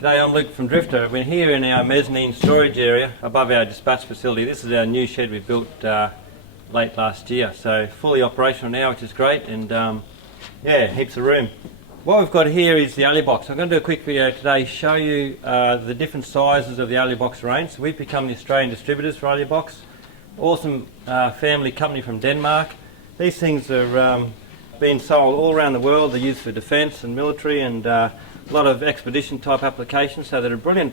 G'day, I'm Luke from Drifta'. We're here in our mezzanine storage area above our dispatch facility. This is our new shed we built late last year, so fully operational now, which is great, and yeah, heaps of room. What we've got here is the Alubox. I'm going to do a quick video today, show you the different sizes of the Alubox range. So we've become the Australian distributors for Alubox. Awesome family company from Denmark. These things are being sold all around the world. They're used for defence and military and a lot of expedition type applications, so they're a brilliant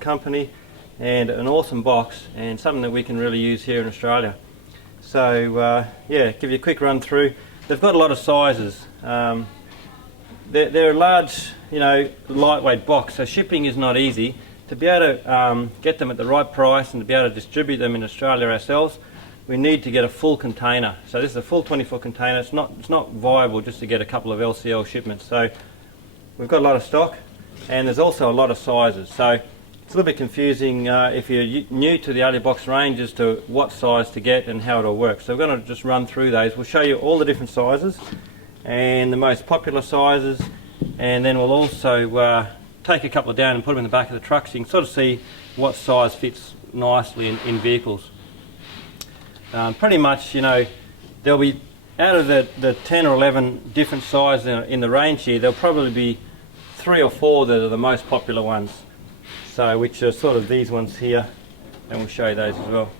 company and an awesome box and something that we can really use here in Australia. So yeah, give you a quick run through. They've got a lot of sizes. They're a large, lightweight box, so shipping is not easy. To be able to get them at the right price and to be able to distribute them in Australia ourselves, we need to get a full container. So this is a full 24 container. It's not viable just to get a couple of LCL shipments. So we've got a lot of stock, and there's also a lot of sizes. So it's a little bit confusing if you're new to the Alubox range as to what size to get and how it all works. So we're going to just run through those. We'll show you all the different sizes and the most popular sizes, and then we'll also take a couple down and put them in the back of the truck so you can sort of see what size fits nicely in vehicles. Pretty much, there'll be, out of the 10 or 11 different sizes in the range here, there'll probably be 3 or 4 that are the most popular ones. So, which are sort of these ones here, and we'll show you those as well.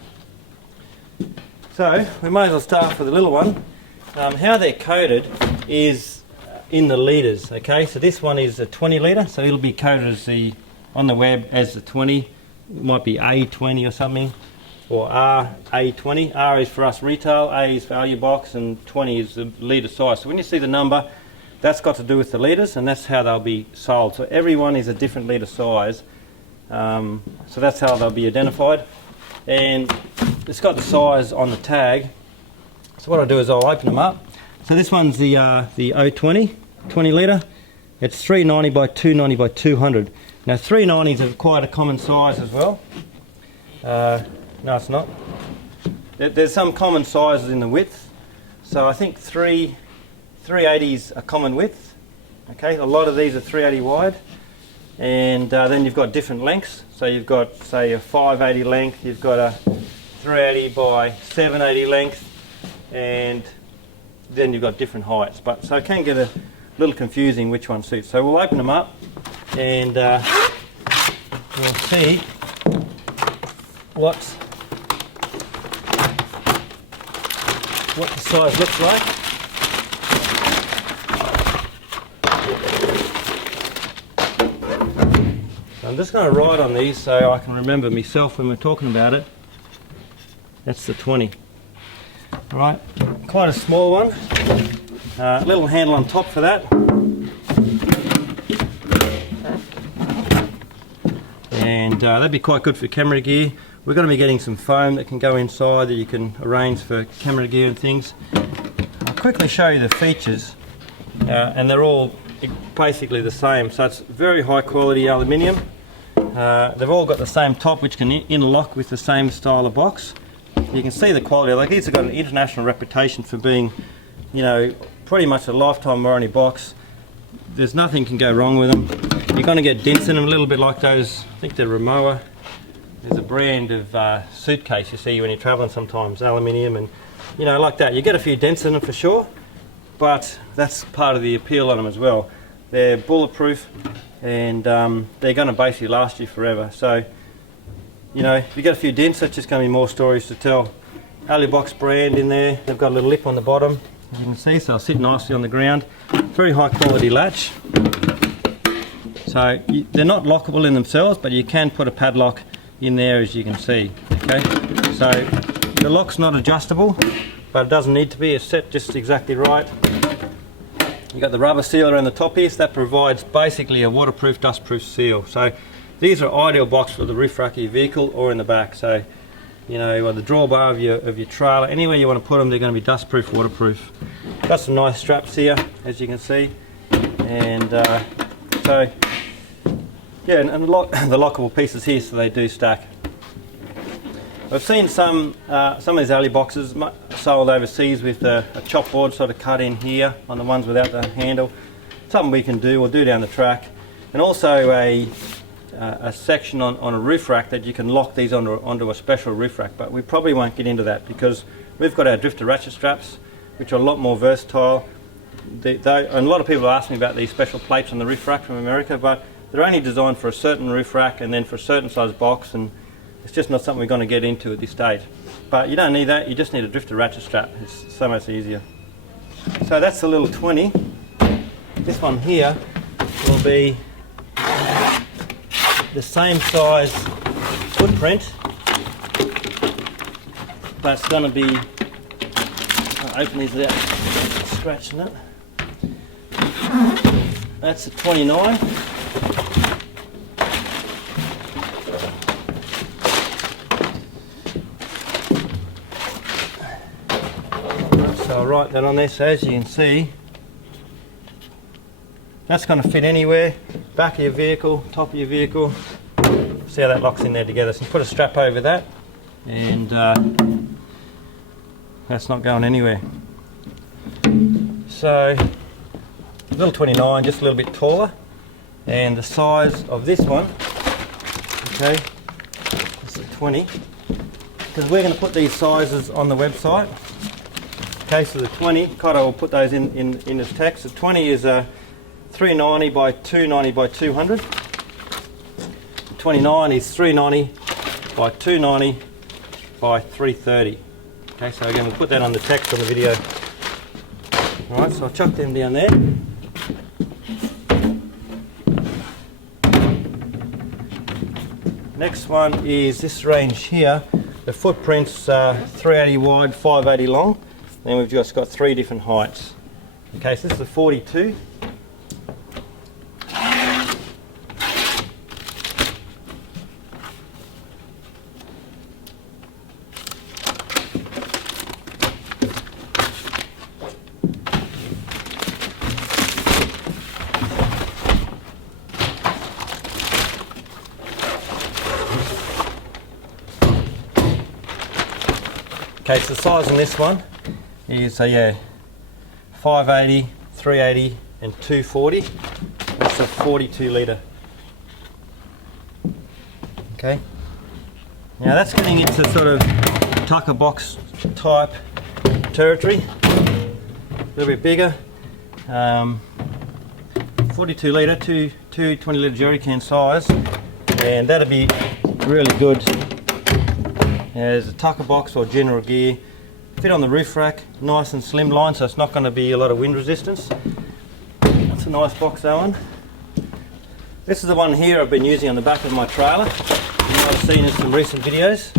So, we might as well start off with the little one. How they're coded is in the litres, okay? So this one is a 20 litre, so it'll be coded on the web as the 20. It might be A20 or something, or A20. R is for us retail, A is for Alubox, and 20 is the litre size. So when you see the number, that's got to do with the litres, and that's how they'll be sold. So every one is a different litre size, so that's how they'll be identified. And it's got the size on the tag. So what I'll do is I'll open them up. So this one's the O20, 20 litre. It's 390 by 290 by 200. Now 390s are quite a common size as well. No, it's not. There's some common sizes in the width. So I think 380s are common width. Okay, a lot of these are 380 wide. And then you've got different lengths. So you've got, say, a 580 length, you've got a 380 by 780 length, and then you've got different heights. So it can get a little confusing which one suits. So we'll open them up and we'll see what the size looks like. So I'm just going to write on these so I can remember myself when we're talking about it. That's the 20. Alright, quite a small one. Little handle on top for that. And that'd be quite good for camera gear. We're going to be getting some foam that can go inside that you can arrange for camera gear and things. I'll quickly show you the features, and they're all basically the same. So it's very high quality aluminium. They've all got the same top, which can interlock with the same style of box. You can see the quality. Like, these have got an international reputation for being, pretty much a lifetime warranty box. There's nothing can go wrong with them. You're going to get dents in them a little bit like those, I think they're Rimowa. There's a brand of suitcase you see when you're travelling sometimes, aluminium and, like that. You get a few dents in them for sure, but that's part of the appeal on them as well. They're bulletproof, and they're going to basically last you forever. So, if you get a few dents, that's just going to be more stories to tell. Alubox brand in there. They've got a little lip on the bottom, as you can see, so they'll sit nicely on the ground. Very high quality latch. So they're not lockable in themselves, but you can put a padlock in there, as you can see. Okay, so the lock's not adjustable, but it doesn't need to be. It's set just exactly right. You've got the rubber seal around the top here, so that provides basically a waterproof, dustproof seal. So these are ideal box for the roof rack of your vehicle or in the back. So, on the drawbar of your trailer, anywhere you want to put them, they're going to be dustproof, waterproof. Got some nice straps here, as you can see, and so yeah, and the lockable pieces here, so they do stack. I've seen some of these Aluboxes sold overseas with a chopboard sort of cut in here on the ones without the handle. Something we can do, we'll do down the track. And also a a section on a roof rack that you can lock these onto a special roof rack, but we probably won't get into that because we've got our Drifta ratchet straps, which are a lot more versatile. And a lot of people ask me about these special plates on the roof rack from America, but they're only designed for a certain roof rack and then for a certain size box, and it's just not something we're going to get into at this stage. But you don't need that, you just need a Drifta ratchet strap. It's so much easier. So that's the little 20. This one here will be the same size footprint, but it's going to be, I'll open these without scratching it. That's a 29. So I'll write that on there, so as you can see, that's going to fit anywhere, back of your vehicle, top of your vehicle. See how that locks in there together. So you put a strap over that, and that's not going anywhere. So, little 29, just a little bit taller, and the size of this one, okay, it's a 20, because we're going to put these sizes on the website. Okay, so the 20, Kaito will put those in his text. The 20 is a 390 by 290 by 200. 29 is 390 by 290 by 330. Okay, so again, we'll put that on the text on the video. Alright, so I'll chuck them down there. Next one is this range here. The footprint's 380 wide, 580 long. Then we've just got 3 different heights. Okay, so this is a 42. Okay, so the size on this one is 580, 380 and 240. That's a 42 litre. Okay. Now that's getting into sort of tucker box type territory. A little bit bigger. 42 litre, two 20 litre jerry can size, and that'll be really good as a tucker box or general gear. Fit on the roof rack, nice and slimline, so it's not going to be a lot of wind resistance. That's a nice box, that one. This is the one here I've been using on the back of my trailer. You might have seen in some recent videos.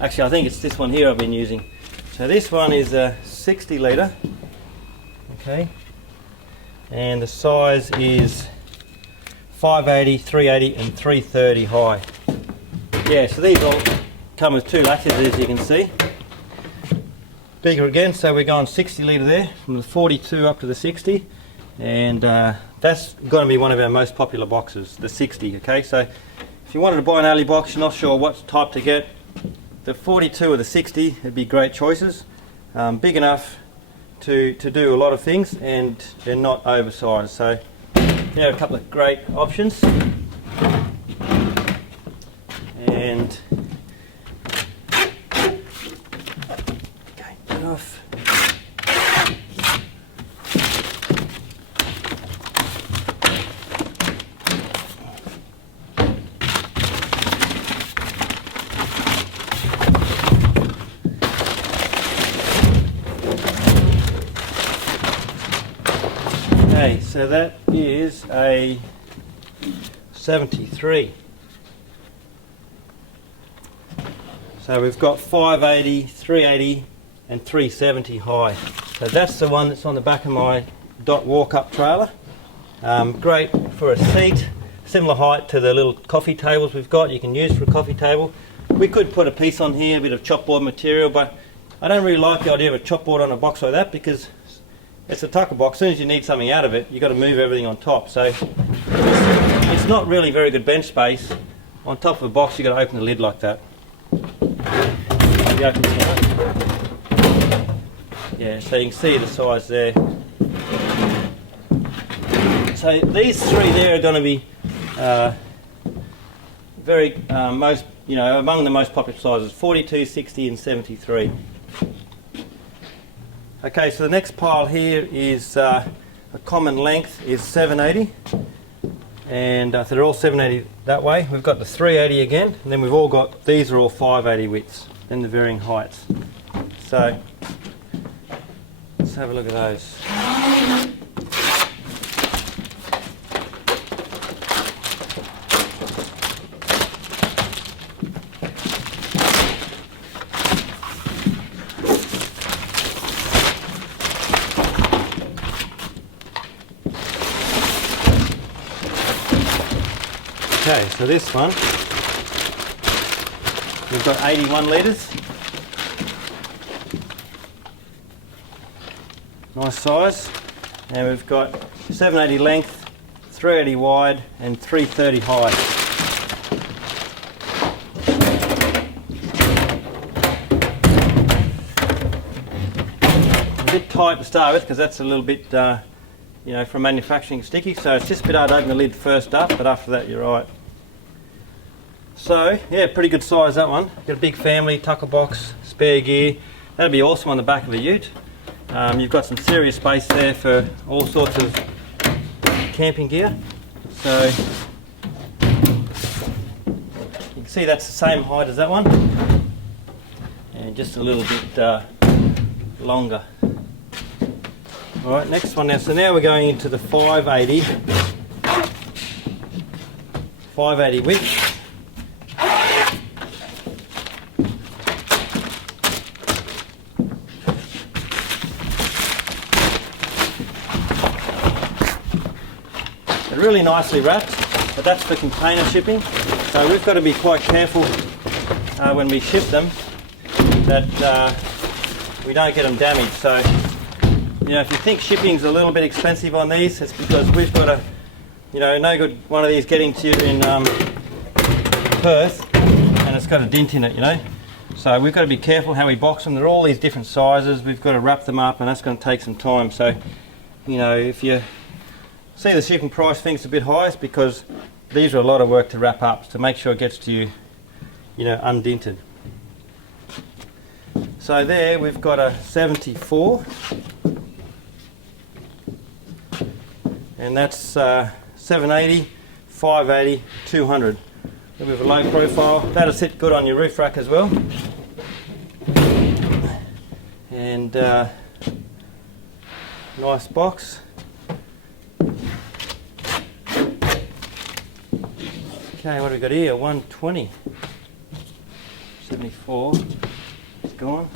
Actually, I think it's this one here I've been using. So this one is a 60 litre. Okay. And the size is 580, 380 and 330 high. Yeah, so these all come with 2 latches, as you can see. Bigger again, so we're going 60 litre there, from the 42 up to the 60. And that's going to be one of our most popular boxes, the 60, okay? So if you wanted to buy an Alubox, you're not sure what type to get, the 42 or the 60 would be great choices. Big enough to do a lot of things, and they're not oversized. So there are a couple of great options. And okay, get off. Okay, so that is a 73. So we've got 580, 380 and 370 high. So that's the one that's on the back of my dot walk-up trailer. Great for a seat, similar height to the little coffee tables we've got, you can use for a coffee table. We could put a piece on here, a bit of chopboard material, but I don't really like the idea of a chopboard on a box like that because it's a tucker box. As soon as you need something out of it, you've got to move everything on top. So it's not really very good bench space. On top of a box, you've got to open the lid like that. Yeah, so you can see the size there. So these three there are going to be most, among the most popular sizes: 42, 60, and 73. Okay, so the next pile here is a common length is 780, and so they're all 780 that way. We've got the 380 again, and then we've all got, these are all 580 widths, then the varying heights. So let's have a look at those. Okay, so this one, we've got 81 litres. Nice size. And we've got 780 length, 380 wide, and 330 high. A bit tight to start with because that's a little bit from manufacturing sticky, so it's just a bit hard to open the lid first up, but after that you're right. So yeah, pretty good size that one. Got a big family, tucker box, spare gear. That'd be awesome on the back of a ute. You've got some serious space there for all sorts of camping gear. So you can see that's the same height as that one, and just a little bit longer. Alright, next one now. So now we're going into the 580 width. They're really nicely wrapped, but that's for container shipping. So we've got to be quite careful when we ship them that we don't get them damaged. So if you think shipping's a little bit expensive on these, it's because we've got a, no good one of these getting to you in Perth and it's got a dent in it, So we've got to be careful how we box them. They're all these different sizes. We've got to wrap them up, and that's going to take some time. So, if you see the shipping price thinks a bit high, it's because these are a lot of work to wrap up to make sure it gets to you, undented. So there we've got a 74. And that's 780, 580, 200. We have a low profile. That'll sit good on your roof rack as well. And nice box. Okay, what have we got here? 120. 74. It's gone.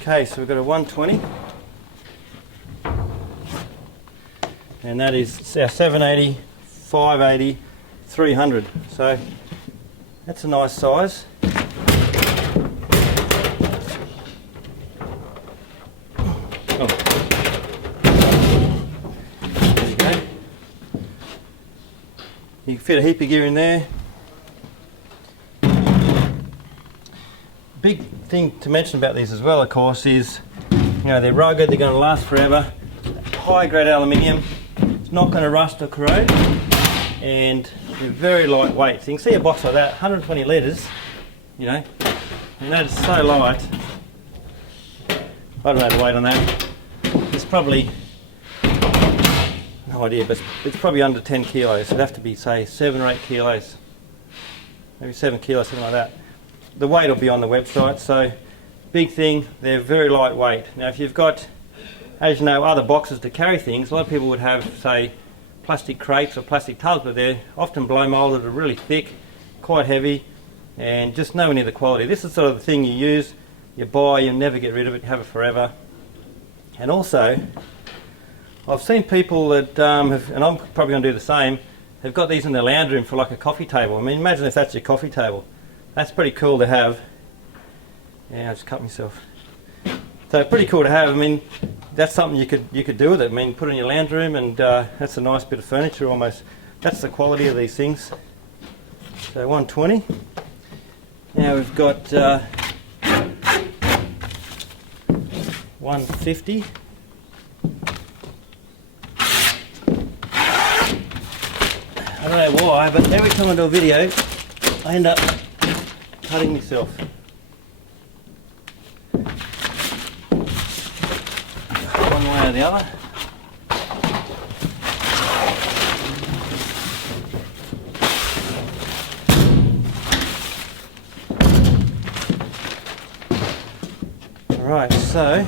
Okay, so we've got a 120, and that is our 780, 580, 300. So that's a nice size. Oh. There you go. You can fit a heap of gear in there. Big thing to mention about these as well, of course, is they're rugged, they're going to last forever. High grade aluminium, it's not going to rust or corrode, and they're very lightweight. So you can see a box like that, 120 litres, and that is so light. I don't know the weight on that. It's probably, no idea, but it's probably under 10 kilos. It'd have to be, say, 7 or 8 kilos, maybe 7 kilos, something like that. The weight will be on the website. So big thing, they're very lightweight. Now if you've got, as you know, other boxes to carry things, a lot of people would have, say, plastic crates or plastic tubs, but they're often blow moulded, are really thick, quite heavy, and just nowhere near the quality. This is sort of the thing you use, you buy, you never get rid of it, you have it forever. And also, I've seen people that have, and I'm probably going to do the same, they've got these in their lounge room for like a coffee table. I mean, imagine if that's your coffee table. That's pretty cool to have. Yeah, I just cut myself. So pretty cool to have. I mean, that's something you could do with it. I mean, put it in your lounge room, and that's a nice bit of furniture almost. That's the quality of these things. So 120. Now we've got 150. I don't know why, but every time I do a video, I end up cutting myself. One way or the other. Alright, so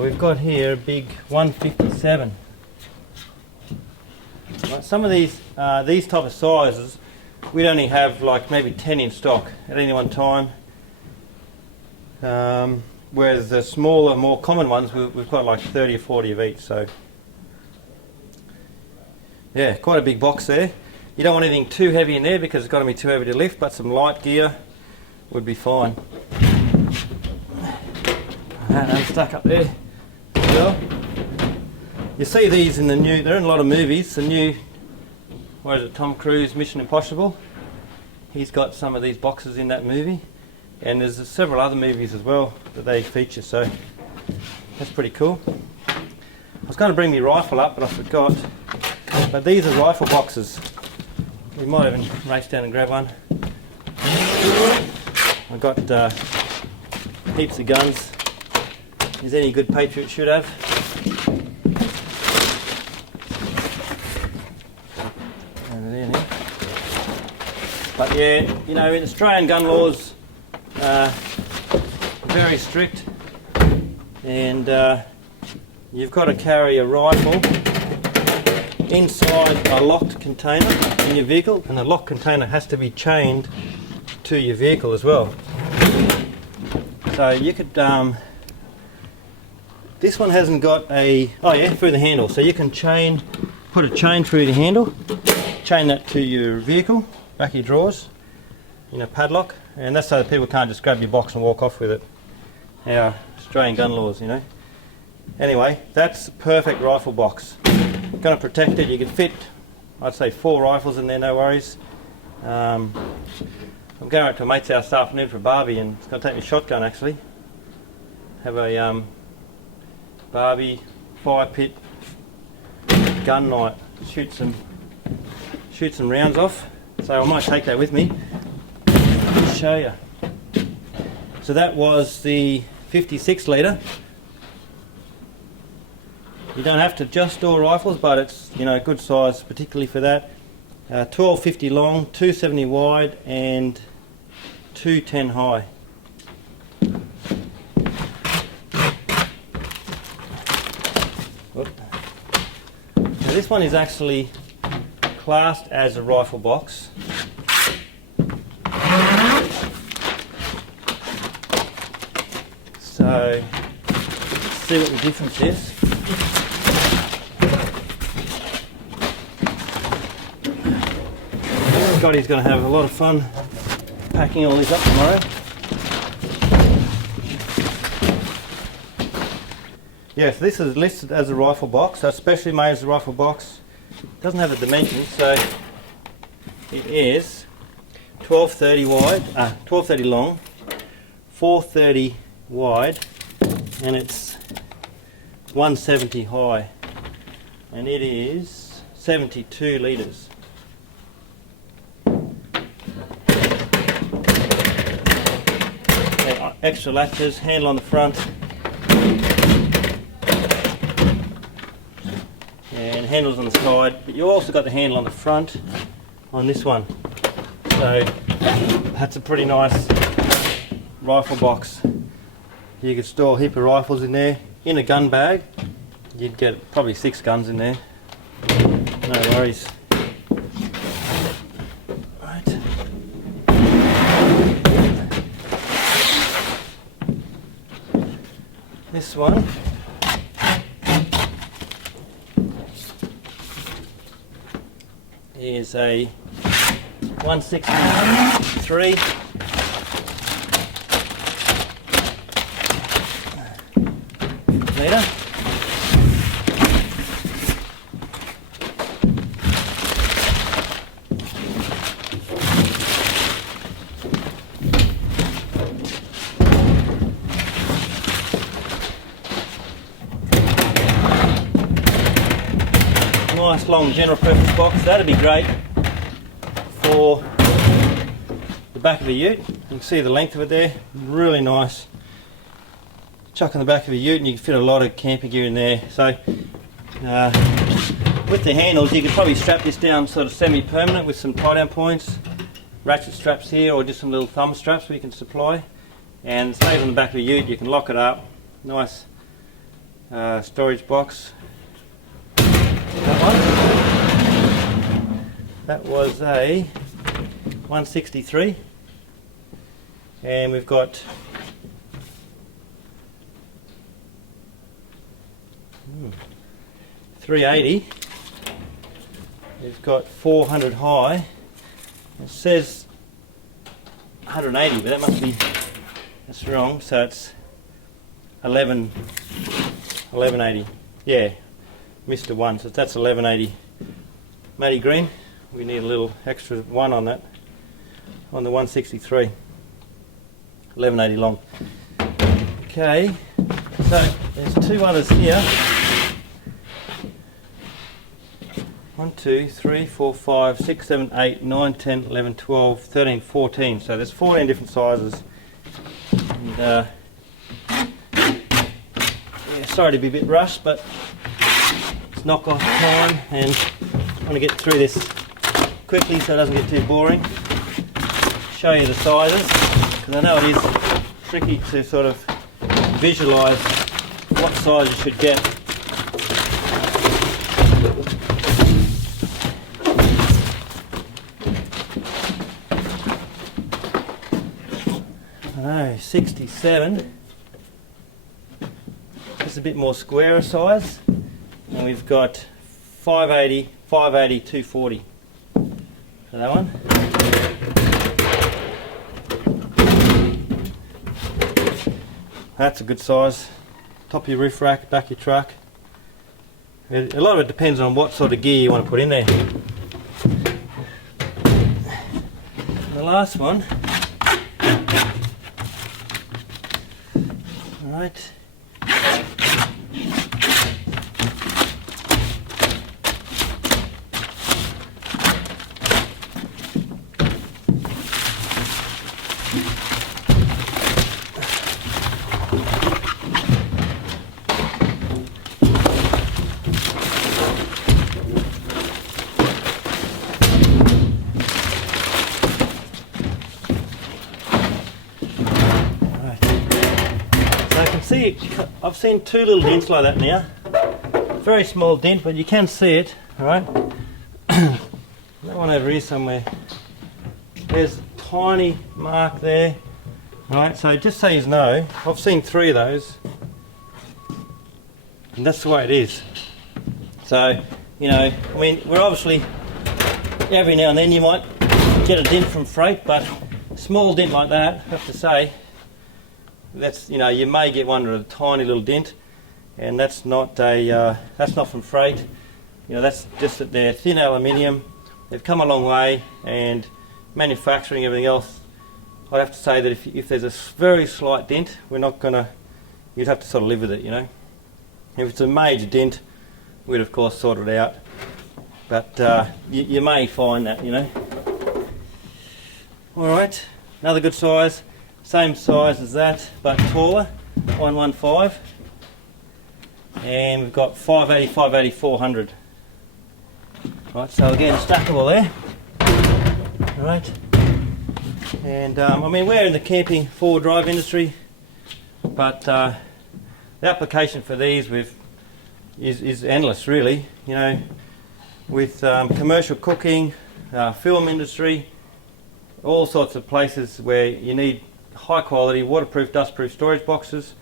we've got here a big 157. Right, some of these type of sizes, we'd only have like maybe 10 in stock at any one time. Whereas the smaller, more common ones, we've got like 30 or 40 of each. So yeah, quite a big box there. You don't want anything too heavy in there because it's got to be too heavy to lift, but some light gear would be fine. I'm stuck up there. Well, you see these in the new, they're in a lot of movies. The new, what is it, Tom Cruise Mission Impossible. He's got some of these boxes in that movie, and there's several other movies as well that they feature, so that's pretty cool. I was going to bring my rifle up, but I forgot. But these are rifle boxes. We might even race down and grab one. I've got heaps of guns, as any good patriot should have. But yeah, you know, in Australian gun laws, very strict, and you've got to carry a rifle inside a locked container in your vehicle, and the locked container has to be chained to your vehicle as well. So you could, this one hasn't got a, oh yeah, through the handle, so you can put a chain through the handle, chain that to your vehicle, back of your drawers, in a padlock, and that's so that people can't just grab your box and walk off with it. Our Australian gun laws, you know. Anyway, that's a perfect rifle box. Going to protect it. You can fit, I'd say, 4 rifles in there, no worries. I'm going out to a mate's house this afternoon for a barbie, and it's going to take me a shotgun actually. Have a barbie fire pit gun night. Shoot some rounds off. So I might take that with me and show you. So that was the 56 litre. You don't have to just store rifles, but it's, you know, good size, particularly for that. 1250 long, 270 wide, and 210 high. Now this one is actually classed as a rifle box. So let's see what the difference is. Scotty's going to have a lot of fun packing all these up tomorrow. Yeah, so this is listed as a rifle box, so specially made as a rifle box. It doesn't have the dimensions, so it is 1230 wide, 1230 long, 430 wide, and it's 170 high, and it is 72 litres. Extra latches, handle on the front, and handles on the side, but you also got the handle on the front on this one. So that's a pretty nice rifle box. You could store a heap of rifles in there. In a gun bag, you'd get probably 6 guns in there. No worries. Right. This one is a 163 litre. Nice long general purpose box. That'd be great for the back of a ute. You can see the length of it there, really nice. Chuck in the back of a ute and you can fit a lot of camping gear in there. So with the handles you could probably strap this down sort of semi-permanent with some tie down points, ratchet straps here, or just some little thumb straps we can supply, and it stays on the back of a ute. You can lock it up. Nice storage box. That was a 163, and we've got 380. We've got 400 high. It says 180, but that must be, that's wrong. So it's 1180. Yeah, missed a one, so that's 1180. Matty Green, we need a little extra one on that, on the 163. 1180 long. Okay, so there's two others here. 1, 2, 3, 4, 5, 6, 7, 8, 9, 10, 11, 12, 13, 14. So there's 14 different sizes. And, yeah, sorry to be a bit rushed, but it's knock off time and I want to get through this quickly so it doesn't get too boring. Show you the sizes, because I know it is tricky to sort of visualise what size you should get. Oh, 67. It's a bit more squarer size, and we've got 580, 580, 240 for that one. That's a good size. Top of your roof rack, back of your truck. A lot of it depends on what sort of gear you want to put in there. And the last one. All right. See, I've seen two little dents like that now. Very small dent, but you can see it. All right. That one over here somewhere. There's a tiny mark there. All right. So just so you know, I've seen 3 of those, and that's the way it is. So, you know, I mean, we're obviously every now and then you might get a dent from freight, but a small dent like that, I have to say. That's, you know, you may get one with a tiny little dent, and that's not from freight. You know, that's just that they're thin aluminium. They've come a long way, and manufacturing, everything else. I'd have to say that if there's a very slight dent, we're not gonna. You'd have to sort of live with it, you know. If it's a major dent, we'd of course sort it out. But you may find that, you know. All right, another good size. Same size as that, but taller, 115. And we've got 580, 580, 400. Right, so again, stackable there. Right. And I mean, we're in the camping four-wheel drive industry, but the application for these is endless, really. You know, with commercial cooking, film industry, all sorts of places where you need high quality, waterproof, dustproof storage boxes.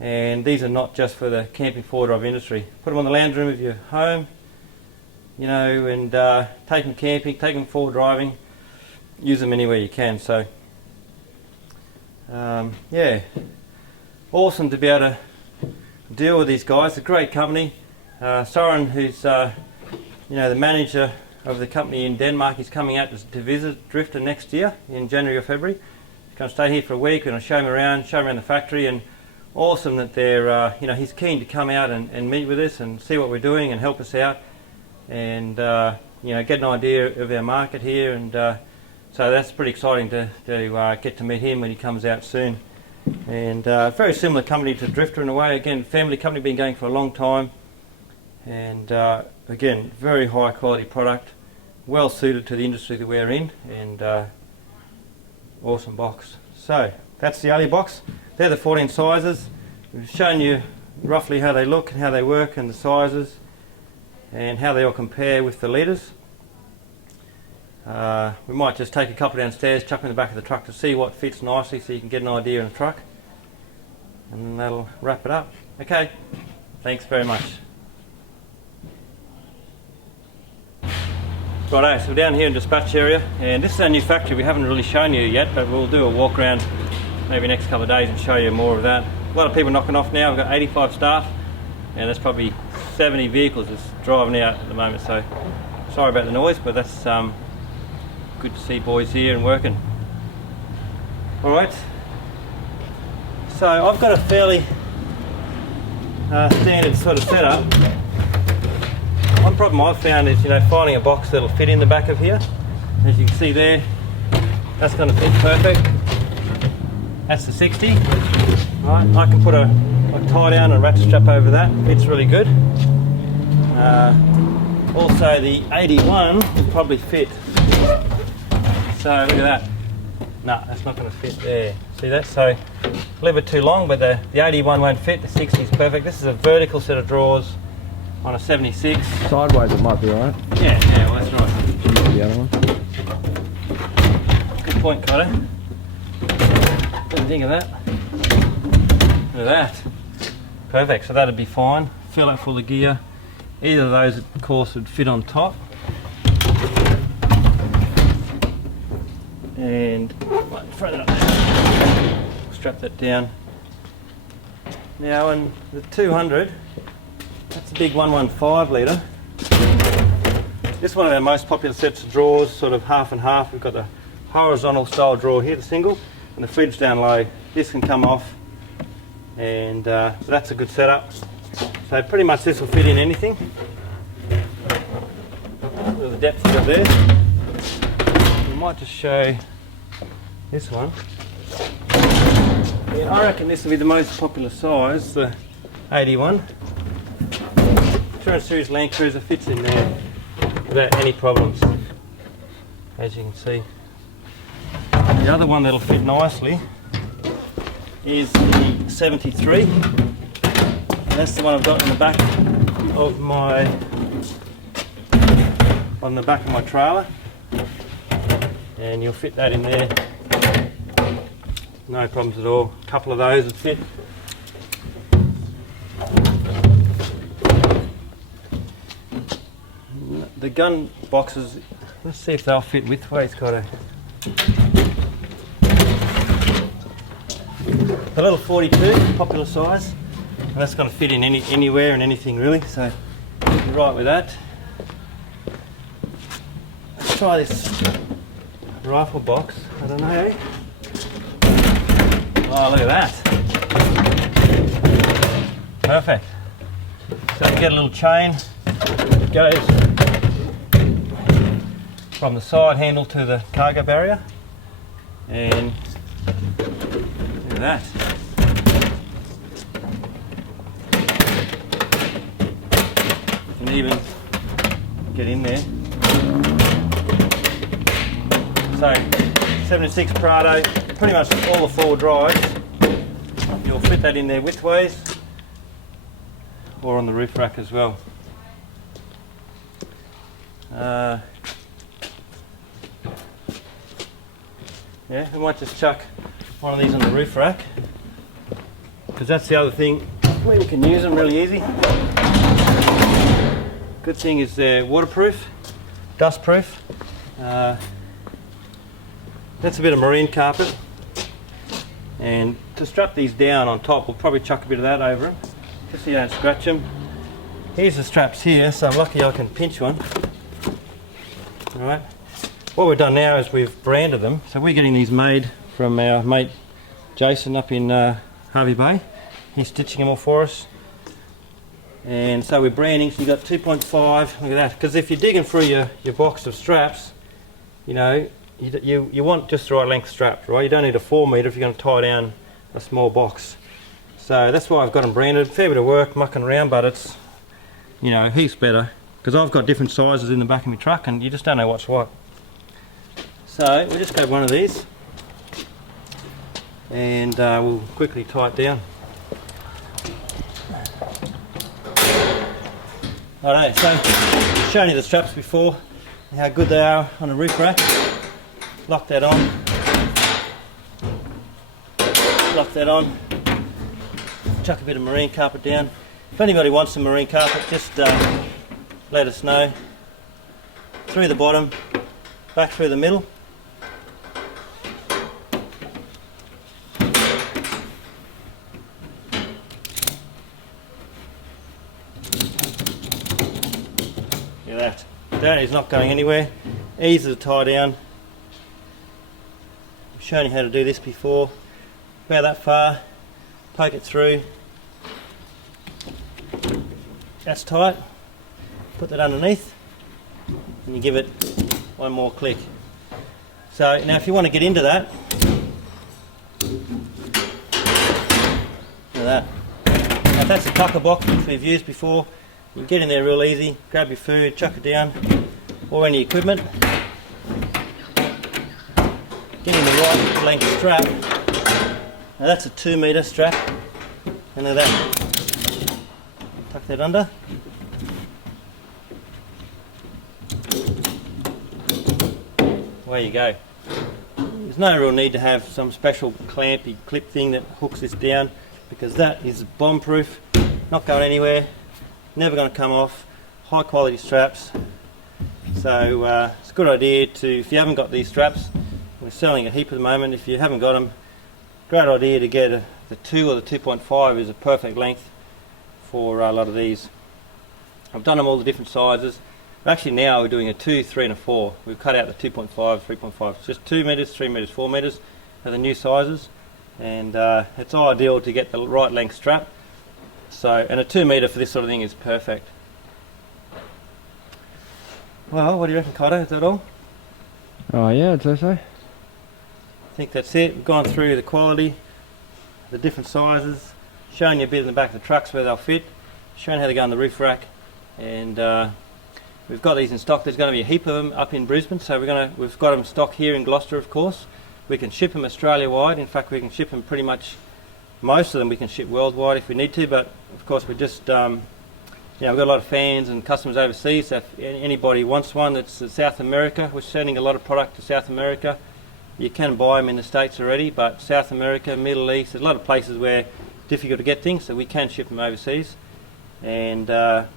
and these are not just for the camping four-drive industry. Put them on the lounge room of your home, you know, and take them camping, take them four-driving, use them anywhere you can. So yeah, awesome to be able to deal with these guys. A great company. Soren, who's you know, the manager of the company in Denmark, is coming out to visit Drifta next year in January or February. He's going to stay here for a week and I'll show him around the factory. And awesome that they're you know, he's keen to come out and meet with us and see what we're doing and help us out, and you know, get an idea of our market here. And so that's pretty exciting to get to meet him when he comes out soon. And very similar company to Drifta in a way. Again, family company, been going for a long time, and again, very high quality product, well suited to the industry that we're in, and awesome box. So that's the Alubox. They're the 14 sizes. We've shown you roughly how they look and how they work and the sizes and how they all compare with the litres. We might just take a couple downstairs, chuck them in the back of the truck to see what fits nicely, so you can get an idea in the truck, and then that'll wrap it up. Okay, thanks very much. Righto, so we're down here in dispatch area, and this is our new factory. We haven't really shown you yet, but we'll do a walk around maybe next couple of days and show you more of that. A lot of people knocking off now. We've got 85 staff, and there's probably 70 vehicles that's driving out at the moment, so sorry about the noise, but that's good to see boys here and working. Alright, so I've got a fairly standard sort of setup. One problem I've found is, you know, finding a box that'll fit in the back of here. As you can see there, that's going to fit perfect. That's the 60. Right, I can put a tie down and a ratchet strap over that. Fits really good. Also, the 81 will probably fit. So look at that. No, that's not going to fit there. See that? So a little bit too long, but the 81 won't fit. The 60 is perfect. This is a vertical set of drawers on a 76. Sideways it might be alright. Yeah, well that's right. The other one. Good point, Kaito. Didn't think of that. Look at that. Perfect, so that'd be fine. Fill it full of gear. Either of those, of course, would fit on top. And right in front of that, strap that down. Now, in the 200, that's a big 115 litre. This is one of our most popular sets of drawers, sort of half and half. We've got the horizontal style drawer here, the single, and the fridge down low. This can come off, and so that's a good setup. So pretty much this will fit in anything. Look at the depth of there. We might just show this one. Yeah, I reckon this will be the most popular size, the 81. 200 series Land Cruiser fits in there without any problems, as you can see. The other one that'll fit nicely is the 73. That's the one I've got in the back of my trailer, and you'll fit that in there. No problems at all. A couple of those would fit. The gun boxes, let's see if they'll fit widthways, Kaito. The little 42, popular size. And that's going to fit in anywhere and anything really, so you're right with that. Let's try this rifle box. I don't know. Oh, look at that. Perfect. So you get a little chain. It goes from the side handle to the cargo barrier, and look at that. You can even get in there. So 76 Prado, pretty much all the four drives, you'll fit that in there widthways or on the roof rack as well. Yeah, we might just chuck one of these on the roof rack. because that's the other thing where you can use them really easy. Good thing is they're waterproof, dust proof. That's a bit of marine carpet, and to strap these down on top we'll probably chuck a bit of that over them just so you don't scratch them. Here's the straps here, so I'm lucky I can pinch one. Alright, what we've done now is we've branded them, so we're getting these made from our mate Jason up in Harvey Bay. He's stitching them all for us, and so we're branding. So you've got 2.5, look at that, because if you're digging through your box of straps, you know, you want just the right length strap, right? You don't need a 4 metre if you're going to tie down a small box. So that's why I've got them branded. Fair bit of work mucking around, but it's, you know, heaps better, because I've got different sizes in the back of my truck and you just don't know what's what. So we'll just grab one of these and we'll quickly tie it down. Alright, so I've shown you the straps before and how good they are on a roof rack. Lock that on. Lock that on. Chuck a bit of marine carpet down. If anybody wants some marine carpet, just let us know. Through the bottom, back through the middle. Look at that. That is not going anywhere. Easy to tie down. I've shown you how to do this before. About that far, poke it through. That's tight. Put that underneath and you give it one more click. So now if you want to get into that, look at that. Now if that's a tucker box which we've used before, you can get in there real easy, grab your food, chuck it down, or any equipment. Get in the right length strap. Now that's a 2 metre strap, and look at that. Tuck that under. Away you go. There's no real need to have some special clampy clip thing that hooks this down, because that is bomb proof, not going anywhere, never going to come off, high quality straps. So it's a good idea to, if you haven't got these straps, we're selling a heap at the moment, if you haven't got them, great idea to get the 2 or the 2.5 is a perfect length for a lot of these. I've done them all the different sizes. Actually now we're doing a 2, 3 and a 4. We've cut out the 2.5, 3.5. It's just 2 metres, 3 metres, 4 metres are the new sizes, and it's ideal to get the right length strap. So, and a 2 metre for this sort of thing is perfect. Well, what do you reckon, Kaito? Is that all? Oh yeah, I'd say so. I think that's it. We've gone through the quality, the different sizes, shown you a bit in the back of the trucks where they'll fit, shown how they go on the roof rack, and we've got these in stock. There's going to be a heap of them up in Brisbane, so we've got them in stock here in Gloucester, of course. We can ship them Australia wide. In fact, we can ship them pretty much, most of them we can ship worldwide if we need to, but of course we're just, you know, we've got a lot of fans and customers overseas, so if anybody wants one that's in South America, we're sending a lot of product to South America. You can buy them in the States already, but South America, Middle East, there's a lot of places where it's difficult to get things, so we can ship them overseas. And of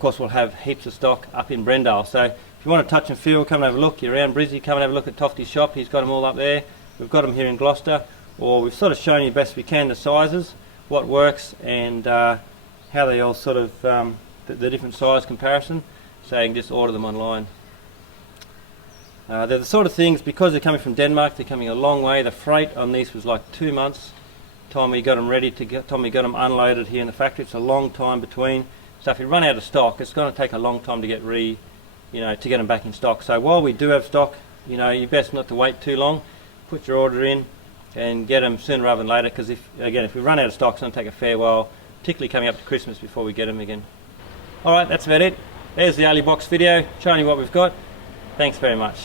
course we'll have heaps of stock up in Brendale. So if you want to touch and feel, come and have a look. You're around Brizzy, come and have a look at Tofty's shop. He's got them all up there. We've got them here in Gloucester, or we've sort of shown you best we can the sizes, what works, and how they all sort of, the different size comparison, so you can just order them online. They're the sort of things, because they're coming from Denmark, they're coming a long way. The freight on these was like 2 months. Time we got them ready to get, time we got them unloaded here in the factory. It's a long time between. So if you run out of stock, it's going to take a long time to get to get them back in stock. So while we do have stock, you know, you're best not to wait too long. Put your order in and get them sooner rather than later, because if we run out of stock, it's going to take a fair while, particularly coming up to Christmas, before we get them again. Alright, that's about it. There's the Alubox video, showing you what we've got. Thanks very much.